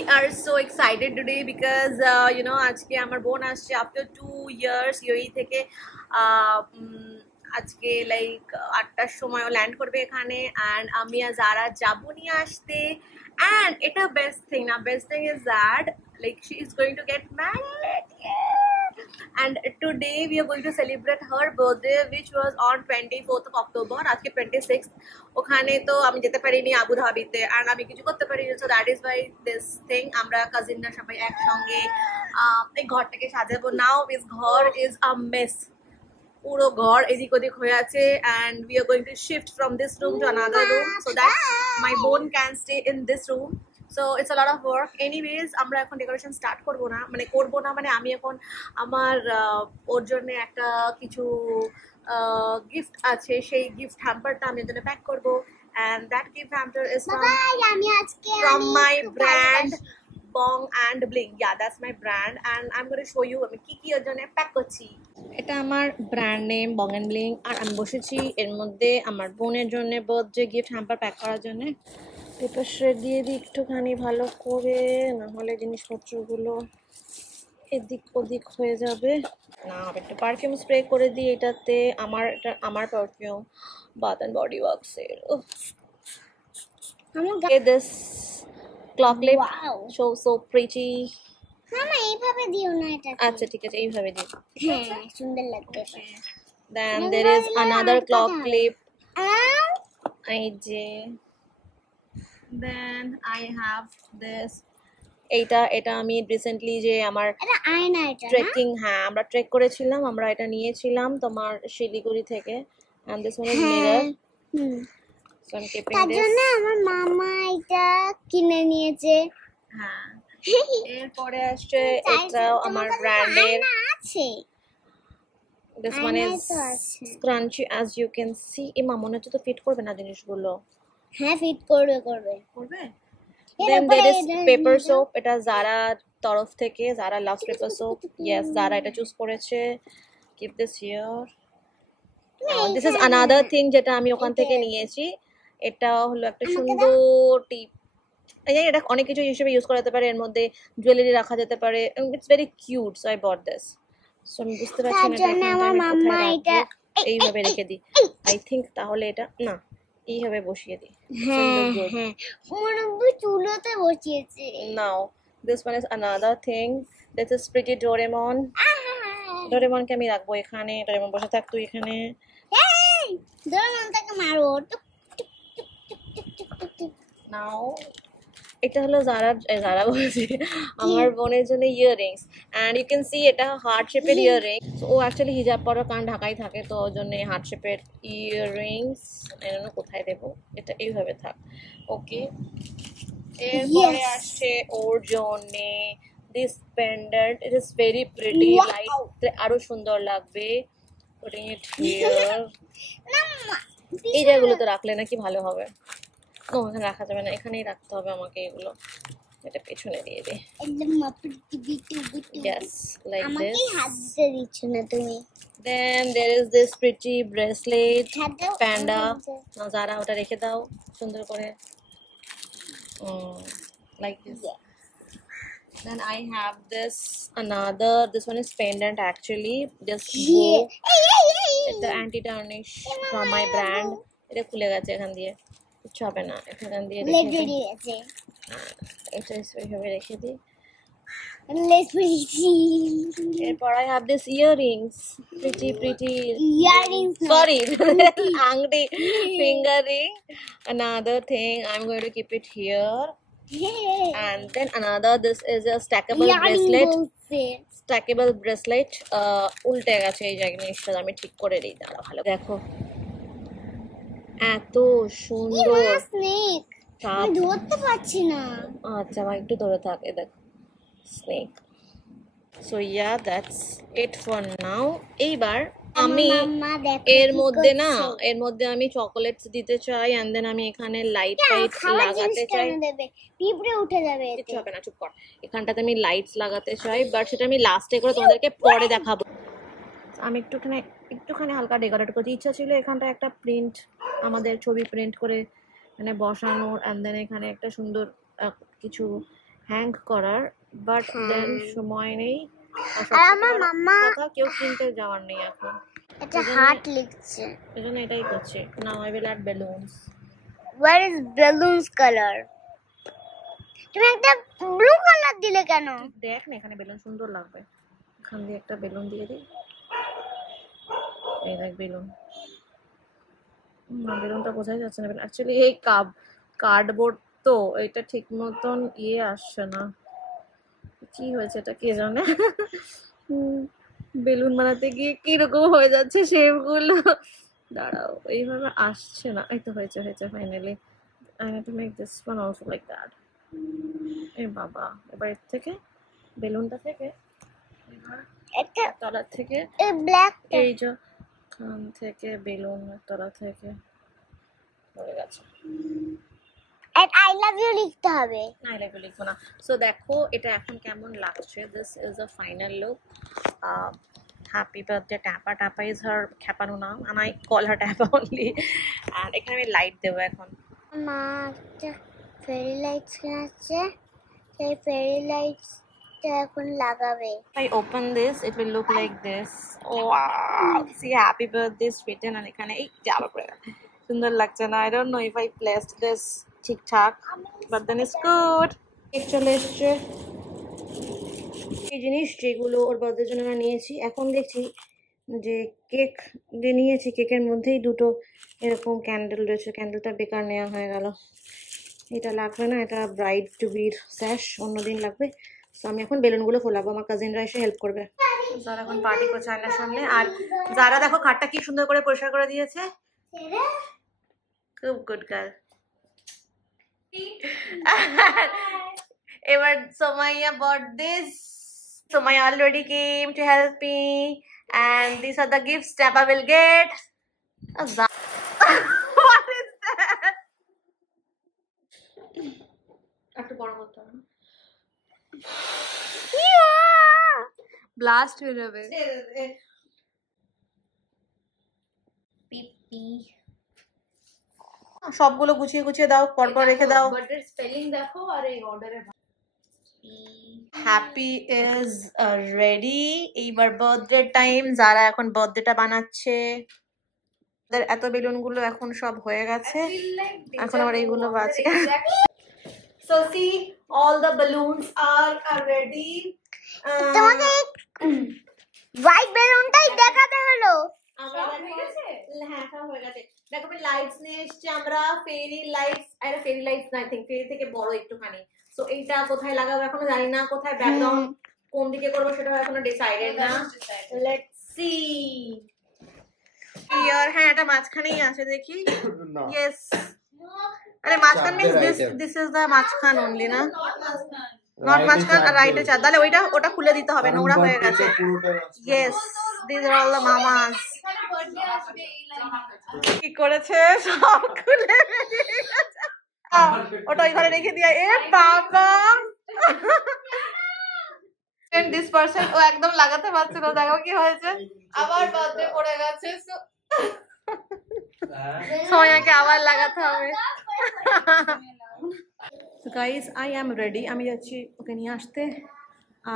We are so excited today because আজকে আমার বোন আসছে after 2 years UAE থেকে আজকে লাইক 8টার সময় ল্যান্ড করবে এখানে and আমি আর যারা যাবো নিয়ে আসতে and এটা best thing is that like she is going to get married. And today we are going to celebrate her birthday which was on 24th of October. আজকে 26th ওখানে তো আমি যেতে পারিনি আবু ধাবিতে and আমি কিছু করতে পারিনি, so that is why this thing আমরা কাজিনরা সবাই একসঙ্গে এই ঘরটাকে সাজাবো. Now this ঘর is a mess, পুরো ঘর এদিক ওদিক হয়ে আছে and we are going to shift from this room to another room so that my বোন can stay in this room. So it's a lot of work. Anyways, আমরা এখন ডেকোরেশন স্টার্ট করব না, মানে আমি এখন আমার ওর জন্য একটা কিছু গিফট আছে, সেই গিফট হ্যাম্পারটা আমি ওর জন্য প্যাক করব and that gift hamper is from my brand Bong and Bling. Yeah, that's my brand and I'm going to show you আমি কি ওর জন্য প্যাক করছি. এটা আমার brand name Bong and Bling আর আমি বসেছি এর মধ্যে আমার বোনের জন্য বার্থডে গিফট হ্যাম্পার প্যাক করার জন্য. পেপার শ্রেড দিয়ে দিই একটুখানি ভালো করে, না হলে জিনিসপত্রগুলো এদিক ওদিক হয়ে যাবে. না একটু পারফিউম স্প্রে করে দিই এটাতে, আমার পারফিউম বাথ অ্যান্ড বডি ওয়ার্কসের. This clock clip so pretty. মামা এইভাবে দিও না এটা. আচ্ছা ঠিক আছে, এইভাবে দিই, হ্যাঁ সুন্দর লাগবে. দেন there is another clock clip. এই যে then I have this. এটা আমি রিসেন্টলি যে আমার এটা আয়না, এটা ট্রেকিং, হ্যাঁ আমরা ট্রেক করেছিলাম, আমরা এটা নিয়েছিলাম তোমার শিলিগুড়ি থেকে and this one is mirror. So I'm keeping তার this. জন্য আমার মামা এটা কিনে নিয়েছে. হ্যাঁ এরপরে আসছে এটাও আমার ব্র্যান্ডের আছে. this one is scrunchy as you can see. মা মনে হচ্ছে তো ফিট করবে না জিনিসগুলো. হ্যাঁ ফিট করবে. Then there is paper soap. এটা Zara তরফ থেকে, Zara loves paper soap. Yes, Zara এটা চুজ করেছে. Keep this here. This is another thing যেটা আমি ওখান থেকে নিয়েছি. এটা হলো একটা সুন্দর টিপ. এটা অনেক কিছু হিসেবে ইউজ করা যেতে পারে, এর মধ্যে জুয়েলারি রাখা যেতে পারে. It's very cute, so I bought this. So আমি বুঝতে পারছি না এটা আমার মামা এটা এইভাবে রেখে দিই. I think তাহলে এটা না এইভাবে বসিয়ে দিই. হ্যাঁ ওর চুলোতে বসিয়েছে. Now this one is another thing. This is pretty Doraemon. Doraemon কে আমি রাখবো এখানে. Doraemon বসে থাক তুই এখানে. Doraemon-টাকে মারো. Now এটা হলো জারা বলছি আমার বোনের জন্য earrings and you can see এটা হার্ট শেপের ইয়াররিং. ও অ্যাকচুয়ালি হিজাব পরা কারণ ঢাকায় থাকে, তো ওর জন্য হার্ট শেপের ইয়াররিংস. এর কোথায় দেবো, এটা এইভাবে থাক. ওকে, এরপরে আসছে ওর জন্য this pendant. It is very pretty, light আরো সুন্দর লাগবে. putting it here. এই জায়গাগুলোতে রাখলে নাকি ভালো হবে. ও এখানে রাখা যাবে না, এখানেই রাখতে হবে আমাকে এগুলো. এটা পেছনে দিয়ে দে. একদম Yes, like this. আমাকে হাত দিতে দিচ্ছ না তুমি. Then there is this pretty bracelet, panda. Zara ওটা রেখে দাও সুন্দর করে. Like this. Then I have this this one is pendant actually. Just bow. It's the anti tarnish from my brand. এটা খুলে গেছে এখান দিয়ে, কিছু হবে না. এখান দিয়ে রেখে দিই. এটা এইভাবে রেখে দিই. এরপর I have this earrings, pretty earrings. Sorry, angdi finger ring. Another thing, I'm going to keep it here. And then another, this is a stackable bracelet. উল্টে গেছে এই জিনিসটা, আমি ঠিক করে দিই. দাঁড়া ভালো দেখো, এত সুন্দর স্নেক. আমি ধরতে পারছি না. আচ্ছা আমার একটু ধরে থাক. এ দেখো snake. So yeah, that's it for now. এইবার আমি এর মধ্যে আমি চকোলেটস দিতে চাই and then আমি এখানে লাইট লাগাতে চাই. পিঁপড়ে উঠে যাবে. কিছু হবে না, চুপ কর. এখানটাতে আমি লাইটস লাগাতে চাই, বাট সেটা আমি লাস্টে করে তোমাদেরকে পরে দেখাবো. আমি একটুখানি হালকা ডেকোরেট করতে ইচ্ছা ছিল. এখানটা একটা প্রিন্ট, আমাদের ছবি প্রিন্ট করে এখানে বসানোর, and then এখানে একটা সুন্দর কিছু হ্যাং করার, বাট দেন সময় নেই। আর আমার মাম্মা কথা কেউ কিনতে যাওয়ার নেই এখন, এটা হার্ট লিখছে। এজন্য এটাই করছে। Now I will add balloons. Where is balloons color? তুমি একটা ব্লু কালার দিলে কেন? দেখ না এখানে বেলুন সুন্দর লাগবে, এখান দিয়ে একটা বেলুন দিয়ে দিই। এই দেখ বেলুন, বেলুনটা বোঝাই যাচ্ছে না। অ্যাকচুয়ালি এই কার্ডবোর্ড তো এটা ঠিক মতন আসছে না, কি হয়েছে এটা কে জানে। বেলুন বানাতে গিয়ে কিরকম হয়ে যাচ্ছে শেপগুলো। দাঁড়াও, এইভাবে আসছে না। এই তো হয়েছে finally. I need to make this one also like that. এ বাবা, এবার এর থেকে বেলুনটা থেকে এটা তলা থেকে এই ব্ল্যাক এই যে খান থেকে বেলুন তলা থেকে পড়ে গেছে। এন্ড আই লাভ ইউ লিখতে হবে। না আই লাভ ইউ লিখবো না। সো দেখো এটা এখন কেমন লাগছে। This is a final look. Happy birthday Tapa. Tapa is her খ্যাপানো নাম, and I call her Tapa only. and এখানে আমি লাইট দেবো এখন। মা একটা ফেরি লাইটস কিনেছে, সেই ফেরি লাইটসটা এখন লাগাবে। If I open this, it will look like this. Wow! See, happy birthday written and এখানে এই যাওয়া পড়ে সুন্দর লাগছে না? I don't know if I placed this ঠিকঠাক, but then it's good. Cake চলে এসছে। এই জিনিস যেগুলো ওর বার্থডের জন্য আমরা নিয়েছি, এখন দেখছি যে কেক যে নিয়েছি কেকের মধ্যেই দুটো এরকম ক্যান্ডেল রয়েছে। ক্যান্ডেলটা বেকার নেওয়া হয়ে গেল। এটা লাগবে না, এটা ব্রাইড টু বির স্যাশ, অন্যদিন লাগবে। তো আমি এখন বেলুনগুলো ফোলাবো, আমার কাজিনরা এসে হেল্প করবে। যারা এখন পার্টি করছে আয়নার সামনে, আর যারা দেখো খাটটা কি সুন্দর করে পরিষ্কার করে দিয়েছে। খুব গুড গার্ল। এবার Somaiya bought this. Somaya already came to help me, and these are the gifts Tapa will get. What is that? একটু বড় করতে হবে। ব্লাস্ট হয়ে যাবে। পিপি সবগুলো গুছিয়ে গুছিয়ে দাও, পরপর রেখে দাও। বার্থডে স্পেলিং দেখো আর এই অর্ডারে। Happy is ready. এইবার বার্থডে টাইম। যারা এখন বার্থডেটা বানাচ্ছে, এত বেলুনগুলো এখন সব হয়ে গেছে, এখন আবার এইগুলো বাজে। So see, all the balloons are ready. তোমাকে হোয়াইট বেলুনটাই দেখাতে হলো। আমরা হ্যাঁ সব হয়ে গেছে। দেখো আমি লাইটস নিয়ে এসেছি আমরা, ফেরি লাইটস। আরে ফেরি লাইটস না, আই থিংক ফেরি থেকে বড় একটুখানি। সো এইটা কোথায় লাগাবো এখনো জানি না, কোথায় ব্যাকগ্রাউন্ড কোন দিকে করবো সেটা এখনো ডিসাইডেড না। Let's see. ইয়ার হ্যাঁ এটা মাঝখানেই আছে দেখি। ইয়েস, আরে মাঝখান মিন্স দিস ইজ দ্য মাঝখান অনলি না, নট মাঝখান। আর রাইটে চার, তাহলে ওটা খুলে দিতে হবে, নোংরা হয়ে গেছে। Yes, this are all the mamas. কি করেছে সব খুলে ওটা ওই ঘরে রেখে দিয়া। এ বাবা, দিস পারসন ও একদম লাগাতে পারছে না। দেখো কি হয়েছে, আবার বার্থডে পড়ে গেছে। সোয়াকে আবার লাগাতে হবে। So guys, I am ready. আমি যাচ্ছি ওকে নিয়ে আসতে।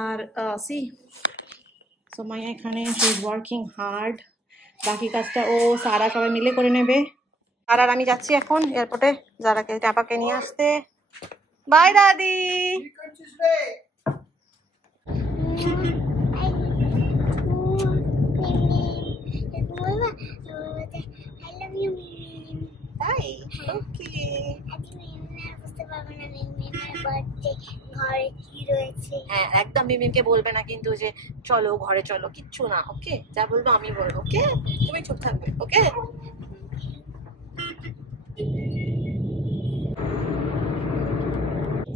আর সি সোমাইয়া এখানে she is working hard. বাকি কাজটা ও সারা সবাই মিলে করে নেবে। আর আমি যাচ্ছি এখন এয়ারপোর্টে যারাকে টাপাকে নিয়ে আসতে। বাই দাদি। তাই ওকে। হ্যাঁ একদম মিমিকে বলবে না কিন্তু যে চলো ঘরে চলো, কিচ্ছু না। ওকে, যা বলবো আমি বলবো। ওকে, তুমি চুপ থাকবে। ওকে।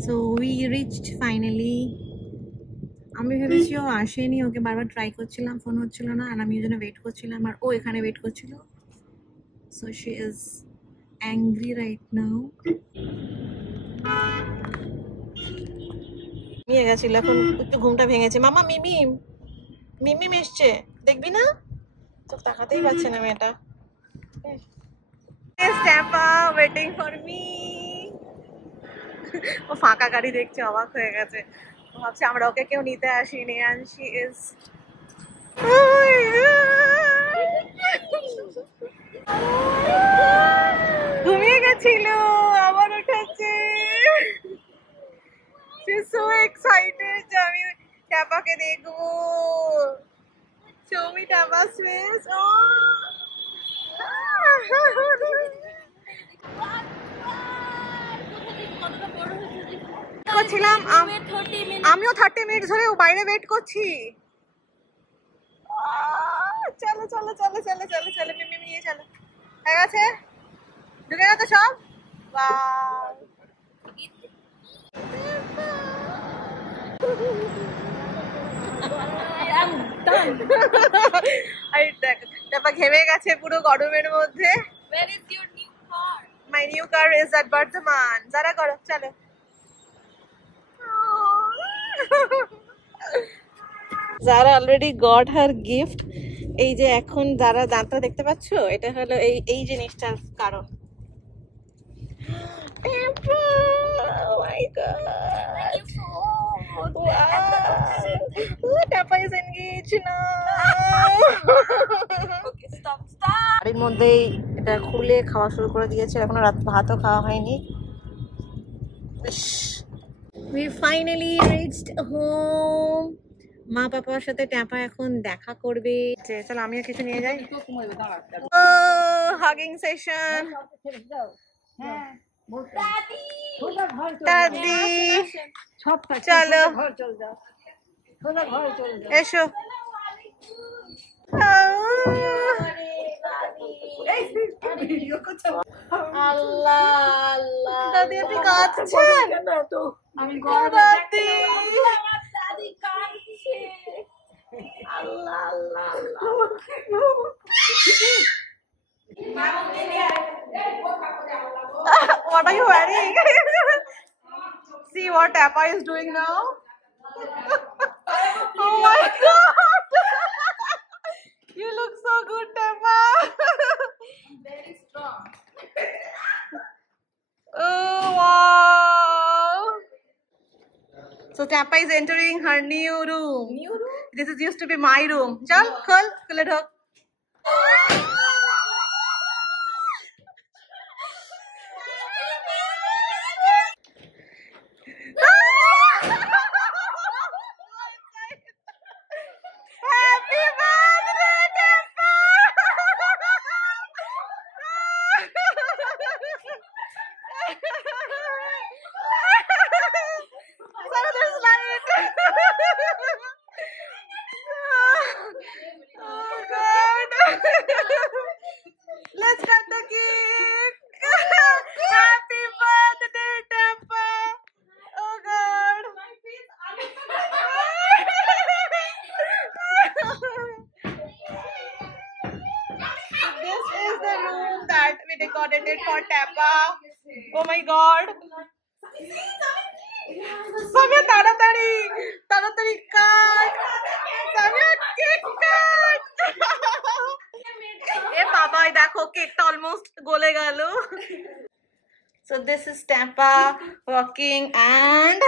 So we reached finally. আমি ভেবেছি ও আসেনি, ওকে বারবার ট্রাই করছিলাম, ফোন হচ্ছিল না, আর আমি ওই জন্য ওয়েট করছিলাম, আর ও এখানে ওয়েট করছিল। So she is angry right now. নিয়ে গেছিল, এখন একটু ঘুমটা ভেঙেছে। মামা মিমিম এসছে, দেখবি না? তো তাকাতেই পারছে না মেয়েটা। Tapa waiting for me. ও ফাঁকা গাড়ি দেখছে, অবাক হয়ে গেছে। ও ভাবছে আমরা ওকে কেউ নিতে আসিনি। and she is ঘুমিয়ে গেছিল, আবার উঠেছে। She's so excited যে আমি ট্যাপাকে দেখবো। Show me Tapa's face. করছিলাম আমিও 30 মিনিট ধরে বাইরে ওয়েট করছি। চলো চলো চলো চলো চলো চলো মিমি নিয়ে চলো। হয়ে গেছে, ঢুকে গেছে সব। তারপর ঘেমে গেছে পুরো গরমের মধ্যে। My new car is at Bardhaman. Zara করো চলো। Zara already got her gift. এই যে এখন যারা দাঁতটা দেখতে পাচ্ছো, এটা হলো এই জিনিসটার কারণ। Oh my god. Wow. Tapa is engaged now. Okay, stop. বাড়ির মধ্যেই এটা খুলে খাওয়া শুরু করে দিয়েছে, এখনো রাত ভাতও খাওয়া হয়নি। We finally reached home. মা পাপার সাথে ট্যাপা এখন দেখা করবে। চলো আমিও কিছু নিয়ে যাই। Hugging session. দাদি চলো এসো। আল্লাহ আল্লাহ, দাদি আপনি কাঁদছেন? আমি দাদি আল্লাহ আল্লাহ What are you wearing? See what Tapa is doing now. Oh my god, you look so good, Tapa. Very strong. Oh wow. So Tapa is entering her new room. New room? This is used to be my room. Chal, khul it hook. Happy birthday, Tapa! Oh god. Let's cut the cake. Happy birthday, Tapa. Oh god. This is the room that we decorated for Tapa. Oh my god. Samya তাড়াতাড়ি তাড়াতাড়ি কাট, Samya cake cut. এ বাবা দেখো কেকটা অলমোস্ট গলে গেল। So this is Tapa walking and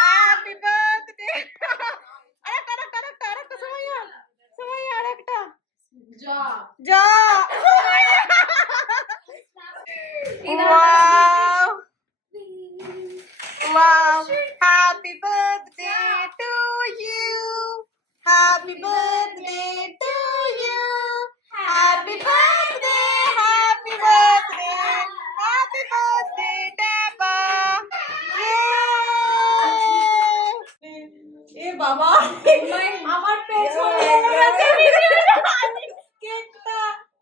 happy birthday. আরেকটা সময় আরেকটা যা wow wow. Happy birthday to you, happy birthday to you, happy birthday, happy birthday, happy birthday Tapa. এ বাবা আমার পেছনে কেকটা,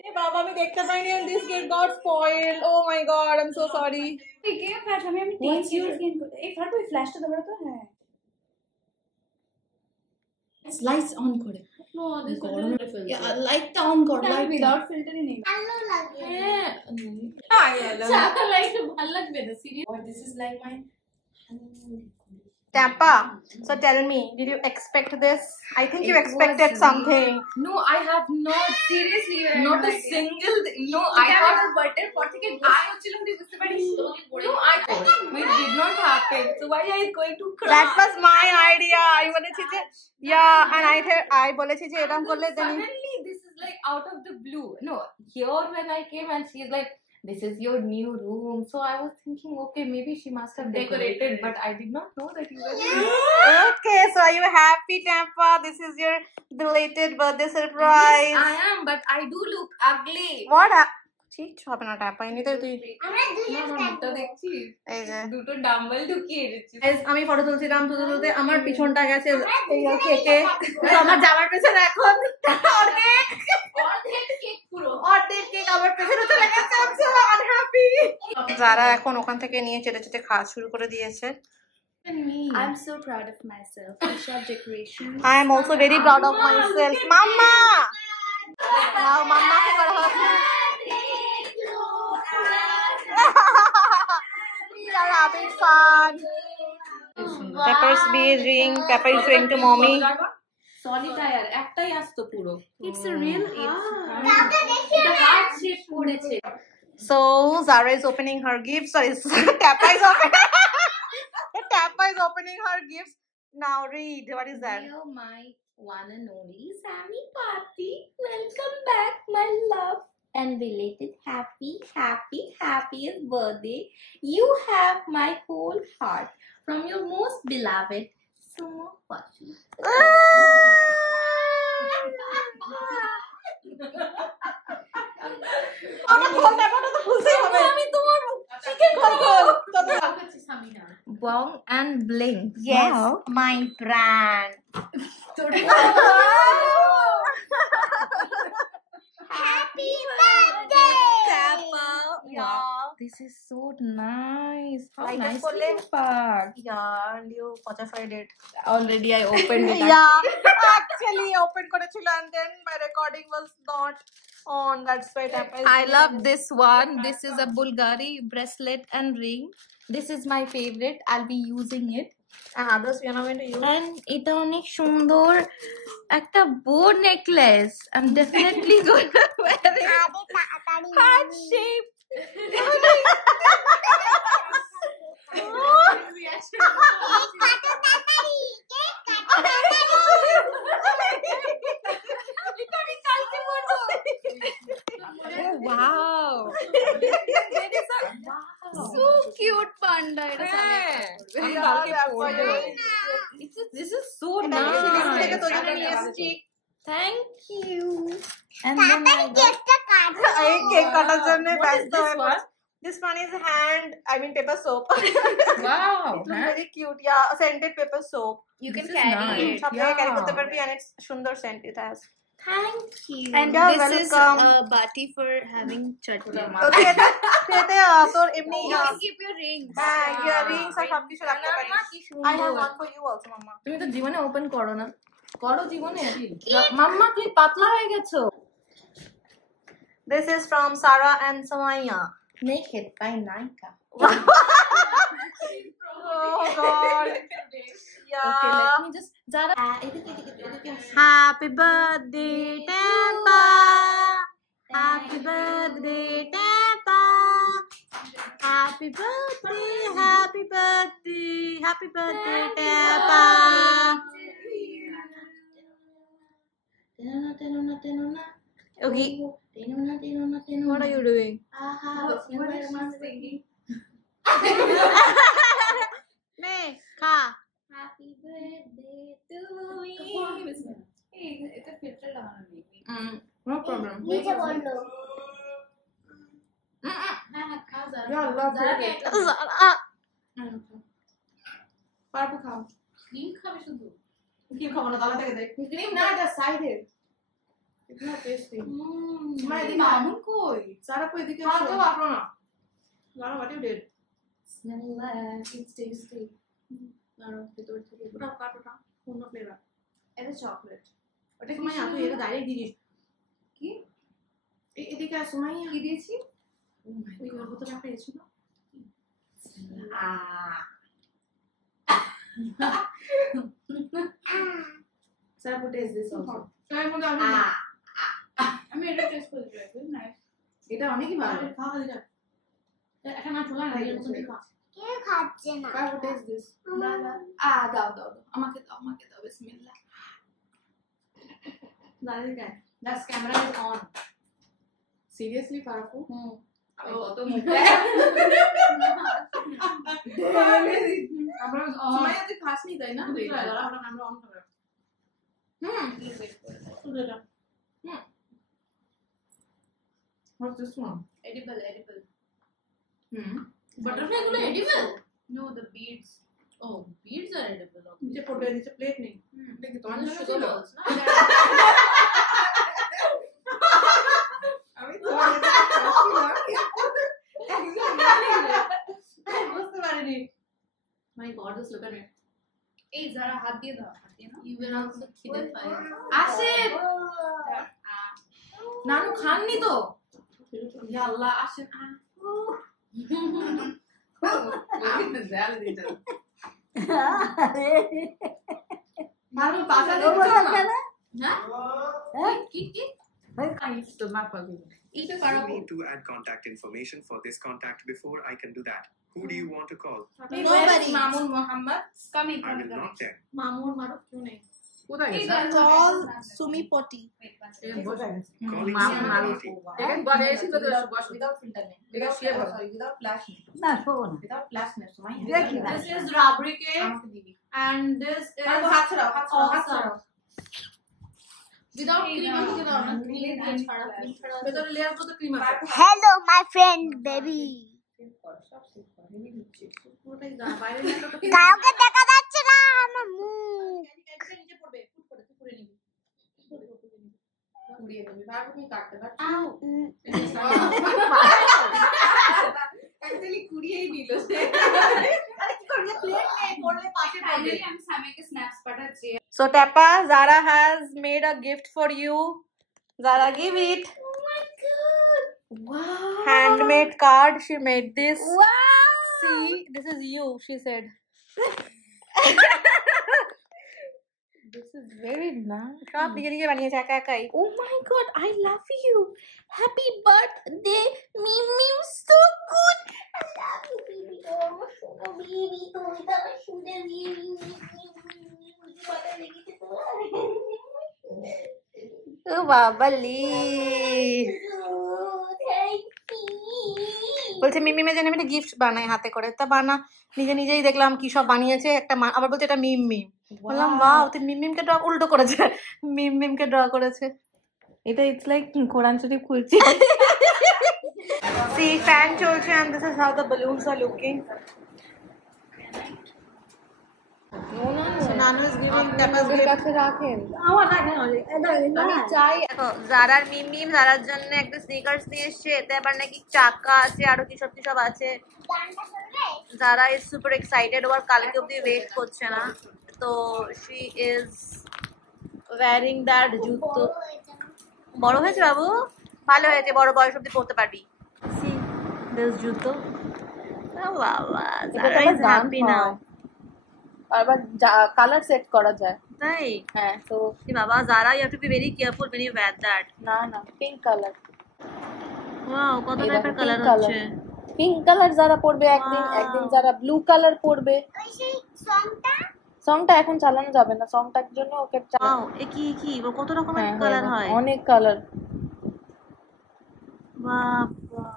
এ বাবা আমি দেখতে পাইনি, and this cake got spoiled. Oh my god, I'm so sorry. এই কেক ফ্ল্যাশ আমি 10 ইয়ার্স গেইন করতে এই ফাটু ফ্ল্যাশটা দাও তো। হ্যাঁ লাইটস অন করে। নো দিস ইজ লাইটটা অন কর, লাইট উইদাউট ফিল্টারই নেই। ভালো লাগে। হ্যাঁ আই লাইক ভালো লাগবে না serious. This is like my Tampa, so tell me, did you expect this? I think you expected something. No, I have not. Seriously, not a single. No, I thought butter potty No, I thought it did not happen. So why are you going to cry? That was my idea. I বলেছি যে yeah, and I বলেছি যে এরকম করলে then Suddenly, this is like out of the blue. No, here when I came and she's like, this is your new room. So I was thinking, okay, maybe she must have decorated, but I did not know that you were. Okay, so are you happy, Tampa? This is your belated birthday surprise. Yes, I am, but I do look ugly. What? ঠিক হবে না Tampa, এমনিতে তুই মুখটা দেখছিস এই যে দুটো ডাম্বল ঢুকিয়ে দিচ্ছিস। Guys, আমি ফটো তুলছিলাম তুলতে আমার পিছনটা গেছে এই কেকে, তো আমার জামার পেছনে এখন অর্ধেক কেক পুরো অর্ধেক কেক আমার পেছনে চলে গেছে। I'm so unhappy. যারা এখন ওখান থেকে নিয়ে চেটে চেটে খাওয়া শুরু করে দিয়েছে। I'm so proud of myself. I shop decorations. I am also very proud of myself. Mama! Now, Mama ko kara hati. We are having fun. Pepper's ring. Pepper is showing to mommy. Solitaire. একটাই আসতো পুরো। It's a real heart. The heart shape করেছে। So, Zara is opening her gifts. Sorry, Tampa is opening. Tampa is opening her gifts. Now read. What is that? Dear my one and only Sammy Party, welcome back, my love. And belated happiest birthday. You have my whole heart from your most beloved Sumo Party. Bong and Bling. Yes, Wow. my brand. Happy birthday! Tampa. Yeah. This is so nice. How Like nice for you packed. Yeah, and you qualified it. Already I opened it. Yeah, actually open করেছিল and then my recording was not on. That's why Tampa is I love this one. This is a Bulgari bracelet and ring. This is my favorite. I'll be using it. and others we are not going to use. And এটা অনেক সুন্দর একটা bow necklace. I'm definitely going to wear it. Heart shape. Oh wow. So cute panda. This is so nice. Thank you. And then I got এই কেক কাটার জন্য what is ব্যস্ত this হয়ে one? পড়েছে। This one is paper soap. Wow. It looks very cute. Yeah, scented paper soap. You can carry it. সব জায়গায় carry করতে পারবি and it's সুন্দর scent it has. Thank you. And you're welcome. bati for having chutney. তো তুই এতে তোর এমনি keep your rings. হ্যাঁ ইয়ারিংস আর সবকিছু রাখতে পারিস। I have one for you also, Mama. তুমি তো জীবনে ওপেন করো না। করো জীবনে। মাম্মা তুমি পাতলা হয়ে গেছো। This is from Sarah and Samaya. Naked by Naika. Oh God. Yeah. Okay, let me just Zara. Happy birthday, Tampa. Happy birthday, Tampa. Happy birthday, happy birthday, happy birthday, Tampa. Okay. What are you doing? Me, ka. Happy birthday to me. Hey, it's a filter on me. No problem. পারবো খাও ক্রিম খাবে শুধু কি খাবো না তাহলে থেকে দেখ ক্রিম না এটা সাইডে কিতনা টেস্টি মানে দি মামুন কই সারা কই এদিকে খাও তো আপলো না জানো what you did smell like it's tasty জানো ভিতর থেকে পুরো কাটোটা পূর্ণ ফ্লেভার এটা চকলেট ওটা কি মানে তুই এটা ডাইরেক্ট দিস কি এদিকে সুমাইয়া কি দিয়েছি ওই গর্ভটা রাখা এসেছিল Sir, what is this also? আমি এটা টেস্ট করে দিই খুব নাইস এটা অনেকই ভালো খাওয়া দিটা এখন আর চলা না এর মধ্যে খা কে খাচ্ছে না Sir, what is this? দাও আমাকে দাও বিসমিল্লাহ দাদি দেখ that's camera is on Seriously, Faraku? আমি কত মুখে আমরা সময় আছে খাস নি তাই না আমরা অন করে What's this one? edible Butterfly গুলো edible? no the beads oh beads are edible নিচে পড়বে নিচে প্লেট নেই এটা কি তোমার জন্য sugar ছিল? balls না আমি তোমার জন্য খাচ্ছিলাম। বুঝতে পারিনি my God this look at me এই যারা হাত দিয়ে দাও You will also খিদে পায়। আসিফ নানু খাননি তো? ইয়া আল্লাহ আসেন জাল দিতে নানু পাশা দিতে না হ্যাঁ কি তো মা পাবি এইটা You কারো need to add contact information for this contact before I can do that. Who do you want to call? Nobody. Mamun Mohammad coming I will not then. মামুর মারুফ কেউ নেই কোথায় এই গেছে? call সুমি পটি Calling Mamun Sumi Maruf. Poti. দেখেন বলে এসে তো বসো without filter নেই এটা শেয়ার করো without flash নেই না শোবো না without flash নেই সময় দেখি না। this is rabri cake আমাকে দিবি and this is হাত ছড়াও হাত ছড়াও হাত awesome ছড়াও উইদাউট ক্রিম আছে দাও না cream ছাড়া ভেতরে লেয়ার কত ক্রিম আছে hello my friend baby পুরোটাই দাও বাইরে না তো কাউকে দেখা যাচ্ছে না আমার মুখ নিচে পড়বে ফুট করে তুই করে নিবি পুড়িয়ে দেবে ভাবো তুমি কাটতে পারছো অ্যাকচুয়ালি কুড়িয়েই নিল সে আরে কি করবে প্লেট নেই পড়লে পাশে পড়বে finally আমি সামিকে snaps পাঠাচ্ছি So Tapa, Zara has made a gift for you. Zara, give it. oh my god Wow. Handmade card. She made this. wow See, this is you, she said. This is very nice. সব নিজে নিজে বানিয়েছে একা একাই। oh my god I love you happy birthday mimi so good I love you baby oh sugar baby তুমি তো আমার sugar baby ভালো লেগেছে তোমার ও বাবালি। thank you বলছে মিমি মে জানি আমি একটা গিফট বানাই হাতে করে, তা বানা নিজে নিজেই দেখলাম কি সব বানিয়েছে একটা আবার বলছে এটা মিম বললাম ওয়াও তুই মিমকে ড্র উল্টো করেছে মিমকে ড্র করেছে এটা ইটস লাইক কোরআন শরীফ খুলছি See, fan চলছে and this is how the balloons are looking. So Nanu is giving Tapa's gift. কাছে রাখেন আমি চাই জারার মিম জারার জন্য একটা স্নিকার্স নিয়ে এসেছে, এতে আবার নাকি চাকা আছে আরো কি সব আছে। জারা ইজ সুপার এক্সাইটেড, ওর কালকে অব্দি ওয়েট করছে না, তো শি ইজ ওয়্যারিং দ্যাট জুতো। বড় হয়েছে বাবু, ভালো হয়েছে, বড় বয়স অব্দি পরতে পারবি। সি দিস জুতো, বাবা জারা ইজ হ্যাপি নাও। আবার কালার সেট করা যায় তাই হ্যাঁ তো কি বাবা Zara, you have to be very careful when you wear that. না না পিঙ্ক কালার ওয়াও কত এই টাইপের দেখো, কালার pink হচ্ছে। পিঙ্ক কালার যারা পরবে একদিন Wow. একদিন যারা ব্লু কালার পরবে। ওই সেই সংটা সংটা এখন চালানো যাবে না, সংটার জন্য ওকে ওয়াও এ কি ও কত রকমের কালার হয়, অনেক কালার। বাবা।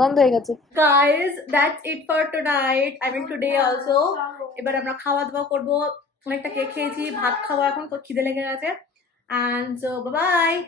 বন্ধ হয়ে গেছে। Guys, that's it for tonight. I mean today also. এবার আমরা খাওয়া দাওয়া করবো, অনেকটা কেক খেয়েছি, ভাত খাওয়া এখন খিদে লেগে গেছে, and so bye bye.